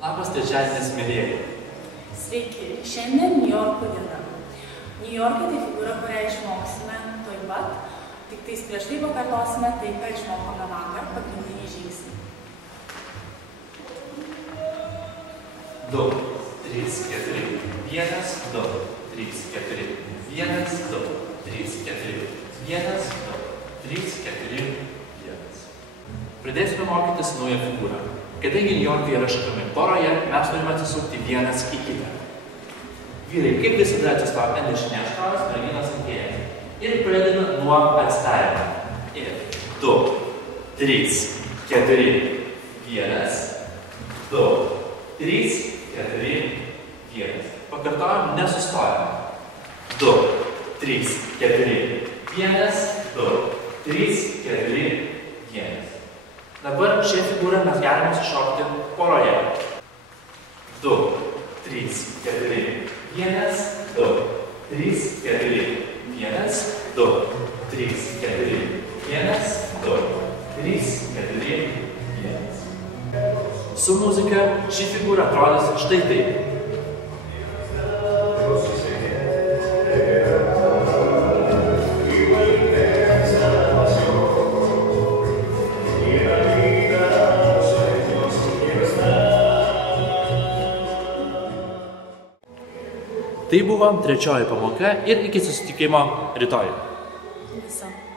Labas trečiadienis, mėlyjeji. Sveiki, šiandien Niujorko diena. Niujorke tai figūra, kurią išmoksime tuoj pat, tik tais prieš tai pakartosime tai, ką išmokome vakar, pagrindinį žingsnį. 2, 3, 4, 1, 2, 3, 4, 1, 2, 3, 4, 1, 2, 3, 4, 1. Pradėsime mokytis naują figūrą. Kadangi Niujorke yra šokami poroje, mes turime atsisukti vienas į kitą. Vyrai, kaip visada atsistoja ant dešinės kojos, merginos ant kairės. Ir pradedame nuo atstavimo. Ir 2, 3, 4, 1, 2, 3, 4, 1. Pakartojam, nesustojam. 2, 3, 4, 1, 2, 3, 4, 1. Dabar šią figūrą mes galime sušokti poroje. 2, 3, 4, 1, 2, 3, 4, 1, 2, 3, 4, 1, 2, 3, 4, 1. Su muzika ši figūra atrodys štai taip. Tai buvo trečioji pamoka ir iki susitikimo rytoj. Viso.